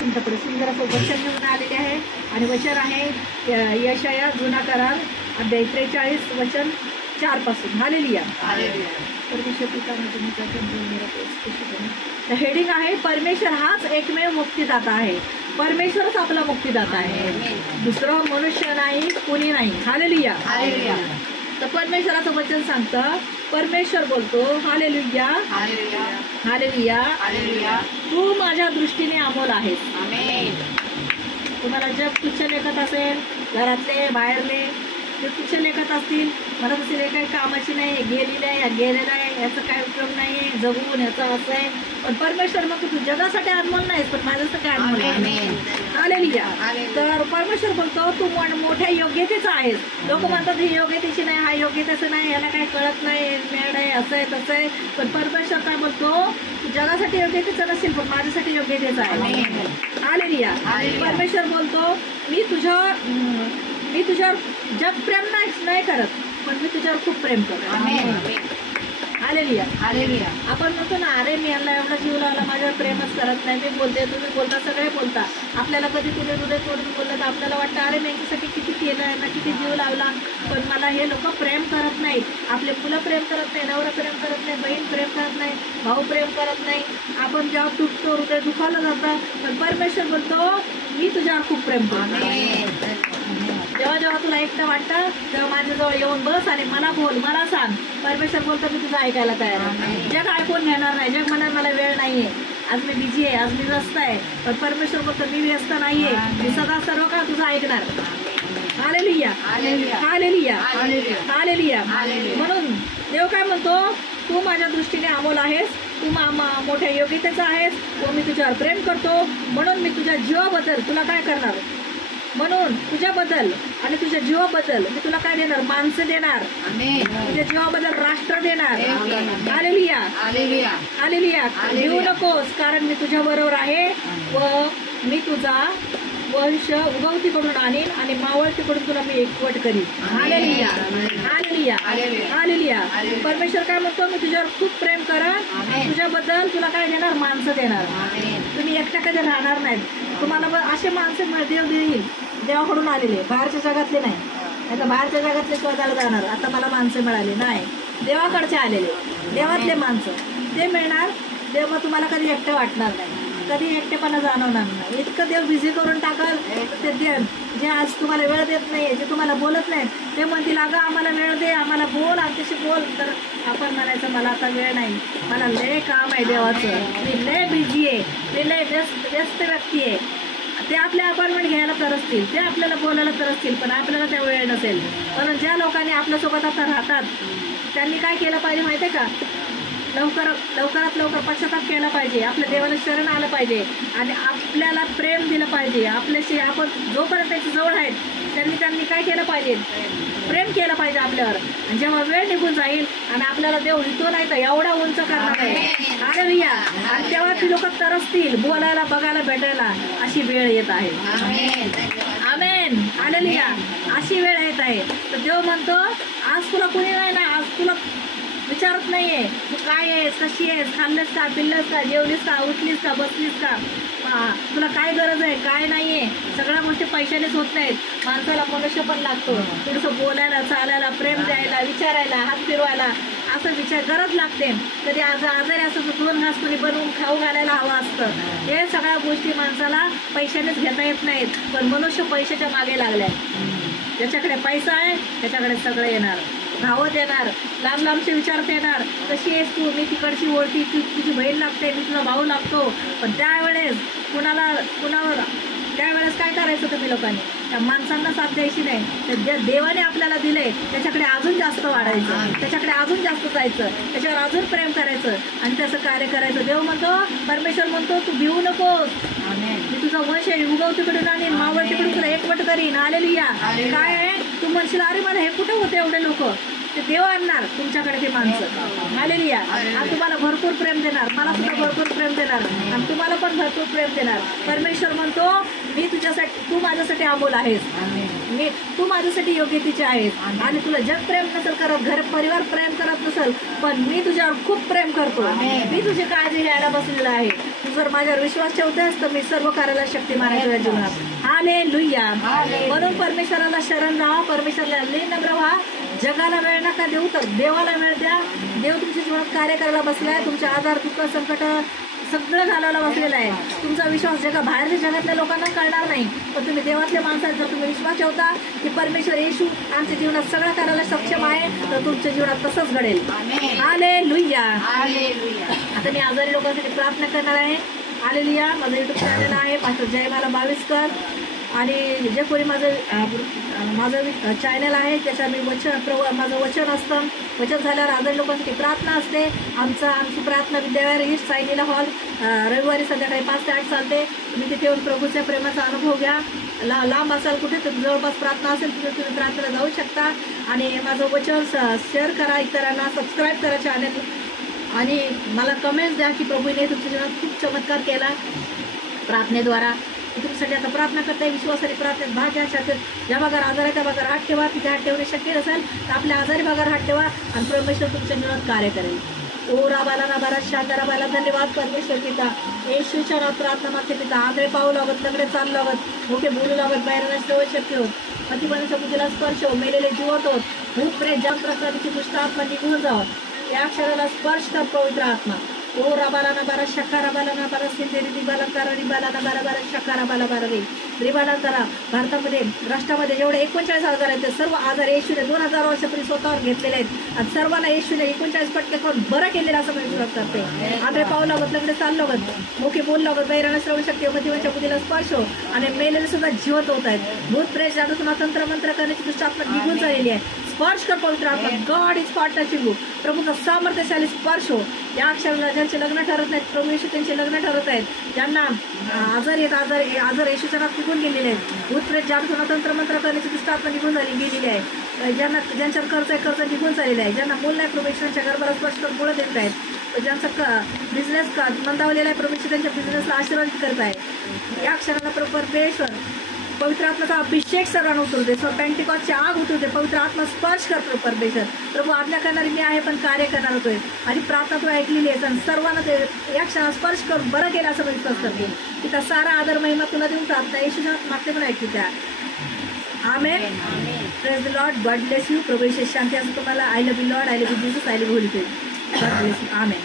तुमच्याकडे सुंदर असं वचन घेऊन आलेले आहे आणि वचन आहे यशाया जुना करार अध्याय 43 वचन 4 पासून. हालेलुया. हेडिंग आहे परमेश्वर हाच एकमेव मुक्तिदाता आहे. परमेश्वरच आपला मुक्तिदाता आहे, दुसरं मनुष्य नाही, कोणी नाही. हालेलुया. तर परमेश्वराचं वचन सांगतं, परमेश्वर बोलतो हालेलुया हालेलुया तू माझ्या दृष्टीने अमोल आहेस. तुम्हाला जग तुच्छ लेखत असेल, घरातले बाहेरले ते तुच्छ लेखत असतील, म्हणत असेल हे काही कामाची नाही, गेलेलं आहे, गेलेलं आहे, याचा काय उपयोग नाही आहे, जगून याचं असं आहे. पण परमेश्वर मग तू जगासाठी अनमोल नाहीस, पण माझ्यासाठी अनमोल आहे. हालेलुया. तर परमेश्वर बोलतो तू मोठ्या योग्यतेचा आहेस. लोक म्हणतात ही योग्यतेची नाही, हा योग्यतेचं नाही, याला काही कळत नाही, मेड आहे, असं आहे तसं आहे. पण परमेश्वर काय बोलतो, तू जगासाठी योग्यतेचं नसेल, पण माझ्यासाठी योग्यतेचं आहे. हालेलुया. परमेश्वर बोलतो मी तुझ्यावर जग प्रेम नाही करत, पण मी तुझ्यावर खूप प्रेम करतो. हालेलुया. आपण म्हणतो ना, अरे मी यांना एवढा जीव लावला, माझ्यावर प्रेमच करत नाही. मी बोलते, तुम्ही बोलता, सगळे बोलता. आपल्याला कधी कुठे हृदय तोडून बोललं तर आपल्याला वाटतं अरे मी यांच्यासाठी किती केलं, यांना किती जीव लावला, पण मला हे लोक प्रेम करत नाहीत. आपले मुलं प्रेम करत नाही, नवरा प्रेम करत नाही, बहीण प्रेम करत नाही, भाऊ प्रेम करत नाही. आपण जेव्हा तुटतो, हृदय दुखावलं जातं, पण परमेश्वर बोलतो मी तुझ्यावर खूप प्रेम करतो. जेव्हा जेव्हा तुला एकटं वाटतं तेव्हा माझ्याजवळ येऊन बस आणि मला बोल, मला सांग. परमेश्वर बोलतो मी तुझं ऐकायला तयार आहे. जग ऐकून घेणार नाही. जग म्हणणार मला वेळ नाहीये, आज मी बिझी आहे, आज मी व्यस्त आहे. पण परमेश्वर बोलतो मी व्यस्त नाहीये, मी सदा सर्व काळ तुझं ऐकणार. Hallelujah hallelujah hallelujah. म्हणून देव काय म्हणतो, तू माझ्या दृष्टीने अमोल आहेस, तू मोठ्या योग्यतेचा आहेस, व मी तुझ्यावर प्रेम करतो. म्हणून मी तुझ्या जीवाबद्दल तुला काय करणार, म्हणून तुझ्याबद्दल आणि तुझ्या जीवाबद्दल मी तुला काय देणार, माणसं देणार. तुझ्या जीवाबद्दल राष्ट्र देणार. Hallelujah hallelujah. भिवू नकोस, कारण मी तुझ्या बरोबर आहे व मी तुझा वंश उगवतीकडून आणीन आणि मावळतीकडून तुला मी एकवट करीन. Hallelujah hallelujah hallelujah. परमेश्वर काय म्हणतो, मी तुझ्यावर खूप प्रेम करा, तुझ्याबद्दल तुला काय देणार, माणसं देणार. तुम्ही एकट्या कधी राहणार नाहीत. तुम्हाला असे माणसं देव देईल, देवाकडून आलेले, बाहेरच्या जगातले नाही. आता बाहेरच्या जगातले शोधायला जाणार, आता मला माणसं मिळाली नाही, देवाकडचे आलेले, देवातले माणसं ते मिळणार. देव मग तुम्हाला कधी एकटं वाटणार नाही, कधी एकटेपणा जाणवणार नाही. इतकं देव बिझी करून टाकाल ते जे आज तुम्हाला वेळ देत नाही, जे तुम्हाला बोलत नाही, ते म्हणतील अगं आम्हाला वेळ दे, आम्हाला बोल, आमच्याशी बोल. तर आपण म्हणायचं मला आता वेळ नाही, मला लय काम आहे देवाचं, मी लय बिझी आहे, मी लय व्यस्त व्यक्ती आहे. ते आपल्या अपॉइंटमेंट घ्यायला तरसतील, ते आपल्याला बोलायला तरसतील, पण आपल्याला त्या वेळ नसेल. म्हणून ज्या लोकांनी आपल्यासोबत आता राहतात त्यांनी काय केलं पाहिजे माहिती आहे का, लवकरात लवकर पश्चाताप केला पाहिजे, आपल्या देवाला शरण आलं पाहिजे आणि आपल्याला प्रेम दिलं पाहिजे. आपल्याशी आपण जोपर्यंत त्याच्या जवळ आहेत त्यांनी काय केलं पाहिजे, प्रेम केलं पाहिजे आपल्यावर. आणि जेव्हा वेळ निघून जाईल आणि आपल्याला देव इतो नाही तर एवढा उंच करणार आहे. हालेलुया. आणि तेव्हा ती लोक तरसतील बोलायला, बघायला, भेटायला. अशी वेळ येत आहे. आमेन. हालेलुया. अशी वेळ येत आहे. तर देव म्हणतो आज तुला कुणी नाही ना, आज तुला विचारत नाहीये तू काय आहेस, कशी आहेस, खाल्लंस का, पिल्लंस का, जेवलीस का, उठलीस का, बसलीस का, तुला काय गरज आहे, काय नाहीये. सगळ्या गोष्टी पैशानेच होत नाहीत. माणसाला मनुष्य पण लागतो, थोडंसं बोलायला, चालायला, प्रेम द्यायला, विचारायला, हात फिरवायला, असं गरज लागते. कधी आजारी असतं तर 2 घास कोणी बनवून खाऊ घालायला हवं असतं. हे सगळ्या गोष्टी माणसाला पैशानेच घेता येत नाहीत. पण मनुष्य पैशाच्या मागे लागलाय. ज्याच्याकडे पैसा आहे त्याच्याकडे सगळं येणार, धावत येणार, लांब लांबचे विचारत येणार. कशी आहेस तू, मी तिकडची ओळखी, तुझी बहीण लागते, मी तुझा भाऊ लागतो. पण त्यावेळेस त्यावेळेस काय करायचं तुम्ही लोकांनी, त्या माणसांना साथ द्यायची नाही. तर ज्या देवाने आपल्याला दिलंय त्याच्याकडे अजून जास्त वाढायचं, त्याच्याकडे अजून जास्त जायचं, त्याच्यावर अजून प्रेम करायचं आणि त्याचं कार्य करायचं. देव म्हणतो, परमेश्वर म्हणतो तू भिवू नकोस, मी तुझा वंश उगवतीकडून आणीन, मावळतीकडून तुला एकवट करीन. हालेलुया. काय आहे, तू म्हणशील अरे मला हे कुठं होते एवढे लोक, ते देव आणणार तुमच्याकडे ते माणसं. हालेलुया. आणि तुम्हाला भरपूर प्रेम देणार, मला सुद्धा भरपूर प्रेम देणार आणि तुम्हाला पण भरपूर प्रेम देणार. परमेश्वर म्हणतो मी तुझ्यासाठी, तू माझ्यासाठी अमोल आहेस, तू माझ्यासाठी योग्यतेचे आहेस. आणि तुला जग प्रेम नसेल करत, घर परिवार प्रेम करत नसेल, पण मी तुझ्यावर खूप प्रेम करतो. मी तुझी काळजी घ्यायला बसलेला आहे. तू जर माझ्यावर विश्वास ठेवतेस तर मी सर्व कार्याला शक्तिमान आहे तुझ्या जीवनात. हालेलुया. म्हणून परमेश्वराला शरण राहा, परमेश्वराला नम्र व्हा. जगाला वेळ नका देऊ तर देवाला वेळ द्या. देव तुमच्या जीवनात कार्य करायला बसलाय. तुमचे आजार, दुःख, संकट सगळं घालायला बसलेलं आहे. तुमचा विश्वास बाहेरच्या जगातल्या लोकांना कळणार नाही, पण तुम्ही देवातल्या माणसात जर तुम्ही विश्वास ठेवता की परमेश्वर येशू आमच्या जीवनात सगळं करायला सक्षम आहे, तर तुमच्या जीवनात तसंच घडेल. हालेलुया. आता मी आजारी लोकांसाठी प्रार्थना करणार आहे. हालेलुया. माझं युट्यूब चॅनल आहे पास्टर जयमाला बाविस्कर, आणि जे कोणी माझं चॅनल आहे त्याच्या मी माझं वचन असतं. वचन झाल्यावर आजारी लोकांसाठी प्रार्थना असते. आमची प्रार्थना विद्यालय ईस्ट सायनीला हॉल रविवारी संध्याकाळी 5 ते 8 चालते. तुम्ही तिथे येऊन प्रभूच्या प्रेमाचा अनुभव घ्या. लांब असाल कुठे तर जवळपास प्रार्थना असेल तिथे तुम्ही प्रार्थनेला जाऊ शकता. आणि माझं वचन शेअर करा, इतरांना सबस्क्राईब करा चॅनल, आणि मला कमेंट्स द्या की प्रभूने तुमच्या जीवनात खूप चमत्कार केला प्रार्थनेद्वारा. तुमच्यासाठी आता प्रार्थना करताय. विश्वासाने प्रार्थनेत भाग घ्या. ज्या भागावर आजार आहे त्या भागावर हात ठेवा. तिथे हात ठेवणे शक्य नसेल तर आपल्या आजारी भागावर हात ठेवा आणि परमेश्वर तुमच्या जीवनात कार्य करेल. ओ राबाला ना बराच शांताराबाला धन्यवाद परमेश्वर पिता. येशूच्या नावात प्रार्थना मागते पिता. आंधळे पाहू लागत, लंगडे चालू लागत, मोठे बोलू लागत, बाहेरला श्रवण शक्य होत, अतिपणाच्या बुद्धीला स्पर्श हो, मेलेले जिवत होत, भूत प्रेत ज्या प्रकारची दुष्ट आत्मा निघून जावं. या अक्षराला स्पर्श कर पवित्र आत्मा. ओ राबाला ना बारा शकाराबाला ना बारा सिंधे रिबाला करा रिबाला ना बारा बारा शकाराबाला बारा रे रिबाला करा. भारतामध्ये राष्ट्रामध्ये जेवढे 39,000 आहेत ते सर्व आजार येशूने 2000 वर्षापूर्वी स्वतःवर घेतलेले आहेत आणि सर्वांना येशूने 39 पटके करून बरं केलेलं असं मी विश्वास करते. आंधळे पाहू लागत, लंगडे चालू लागत, मोठे बोलू लागत, बैरांना श्रवण शक्य, मध्यमाच्या बुद्धीला स्पर्श हो आणि मेलेले सुद्धा जिवंत होत आहेत. भूत प्रेत जादूतून तंत्र मंत्र करण्याची दुष्ट आत्मा निघून झालेली आहे. स्पर्श कर पवित्र आत्मा. God is partnership book. प्रभूचा सामर्थ्यशाली स्पर्श हो. या अक्षराला ज्यांचे लग्न ठरत नाहीत प्रभू येशू त्यांचे लग्न ठरत आहेत. ज्यांना आजार येत आजार येशूच्या नावात निघून गेलेले आहेत. भूत प्रेत जादूतून तंत्र मंत्र करण्याची दुष्ट आत्मा निघून गेलेली आहे. ज्यांच्यावर कर्ज आहे कर्ज निघून झालेलं आहे. ज्यांना मूल नाही प्रभू येशूच्या गर्भाला स्पर्श करून मुलं देत आहेत. ज्यांचा बिझनेस मंदावलेला आहे प्रभू येशू त्यांच्या बिझनेसला आशीर्वाद करत आहे. या अक्षराला परमेश्वर पवित्र आत्म्याचा अभिषेक सर्वांना उतरते. पेंटिकॉस्टची आग उतरते. पवित्र आत्मा स्पर्श करतो परमेश्वर. प्रभू आज्ञा करणारी मी आहे पण कार्य करणार होतोय आणि प्रार्थना तू ऐकलेली आहे आणि सर्वांना ते या क्षणात स्पर्श करून बरं केलं असं विश्वास करते. तिचा सारा आदर महिमा तुला देऊन प्रार्थना येशूच्या मागते पण ऐकली त्या. Amen. Praise the Lord. God bless you. प्रभू येशू शांती असं तुम्हाला. I love you Lord. I love you Jesus. I love you Holy Spirit. God bless you. Amen.